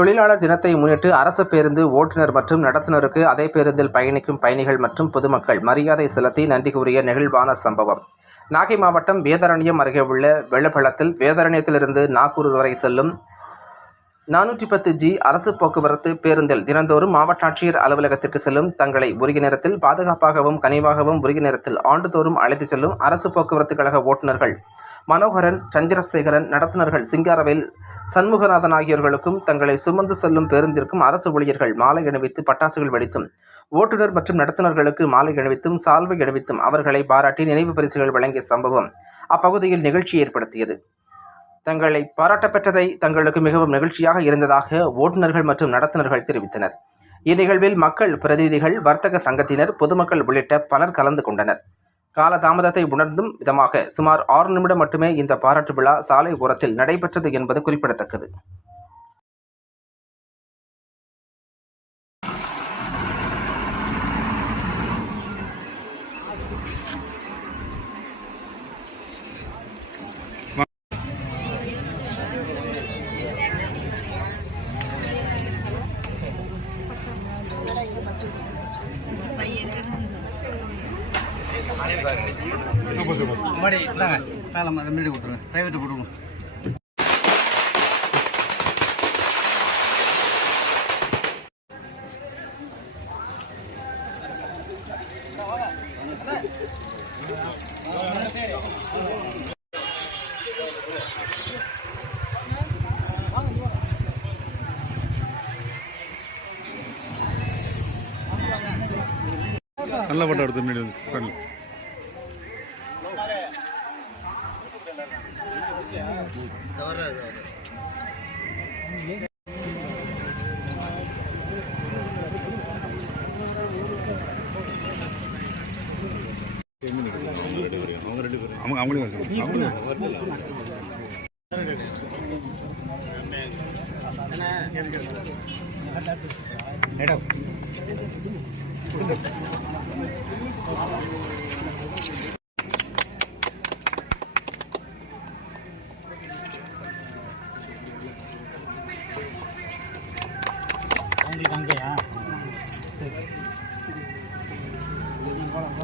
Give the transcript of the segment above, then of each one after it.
தொழிலாளர் தினத்தை முன்னிட்டு அரசு பேருந்து ஓட்டுநர் மற்றும் நடத்துனருக்கு அதே பேருந்தில் பயணிக்கும் பயணிகள் மற்றும் பொதுமக்கள் மரியாதை செலுத்தி நன்றி கூறிய நெகிழ்வான சம்பவம். நாகை மாவட்டம் வேதாரண்யம் அருகே உள்ள வெள்ளப்பள்ளத்தில் வேதாரண்யத்திலிருந்து நாகூர் வரை செல்லும் 410G அரசு போக்குவரத்து பேருந்தில் தினந்தோறும் மாவட்ட ஆட்சியர் அலுவலகத்திற்கு செல்லும் தங்களை உரிய நேரத்தில் பாதுகாப்பாகவும் கனிவாகவும் உரிய நேரத்தில் ஆண்டுதோறும் அழைத்துச் செல்லும் அரசு போக்குவரத்து கழக ஓட்டுநர்கள் மனோகரன், சந்திரசேகரன், நடத்துனர்கள் சிங்காரவேல், சண்முகநாதன் ஆகியோர்களுக்கும் தங்களை சுமந்து செல்லும் பேருந்திற்கும் அரசு ஊழியர்கள் மாலை அணிவித்து பட்டாசுகள் வெடித்தும் ஓட்டுநர் மற்றும் நடத்துனர்களுக்கு மாலை அணிவித்தும் சால்வை அணிவித்தும் அவர்களை பாராட்டி நினைவு பரிசுகள் வழங்கிய சம்பவம் அப்பகுதியில் நிகழ்ச்சி ஏற்படுத்தியது. தங்களை பாராட்டப்பெற்றதை தங்களுக்கு மிகவும் நிகழ்ச்சியாக இருந்ததாக ஓட்டுநர்கள் மற்றும் நடத்துனர்கள் தெரிவித்தனர். இந்நிகழ்வில் மக்கள் பிரதிநிதிகள், வர்த்தக சங்கத்தினர், பொதுமக்கள் உள்ளிட்ட பலர் கலந்து கொண்டனர். காலதாமதத்தை உணர்ந்தும் விதமாக சுமார் 6 நிமிடம் மட்டுமே இந்த பாராட்டு விழா சாலை ஓரத்தில் நடைபெற்றது என்பது குறிப்பிடத்தக்கது. நல்ல படம் எடுத்து முன்னாடி வந்து அவங்களே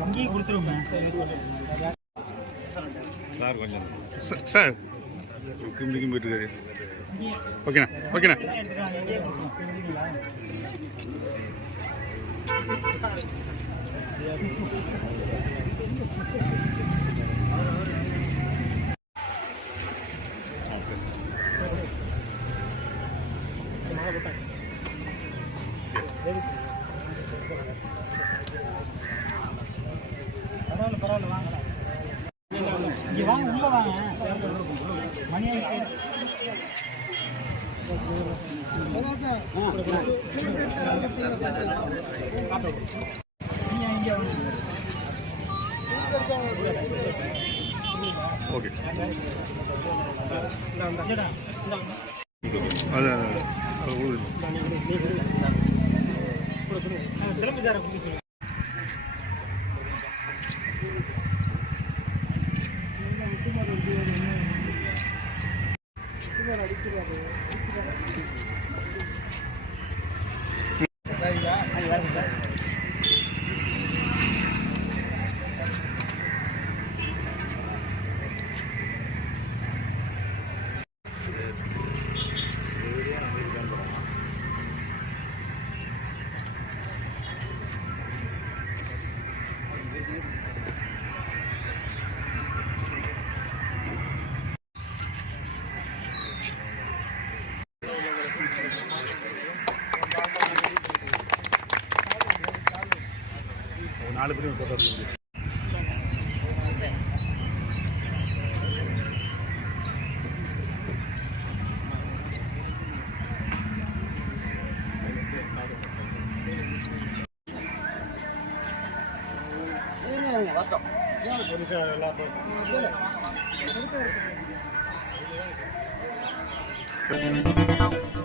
அங்கேயே கொடுத்துருவோம் சார். கொஞ்சம் சார் கிம்பிக்கும் போயிட்டு இருக்காரு. ஓகேண்ணா ஓகேண்ணா. பரவாயில்ல வாங்க. இங்கே வாங்க, உள்ள வாங்க. மணி ஆகிட்டு ஓகே. சிலம்பு சாரை கொடுத்து நாலு பேரும் போட்டோ எல்லாரும்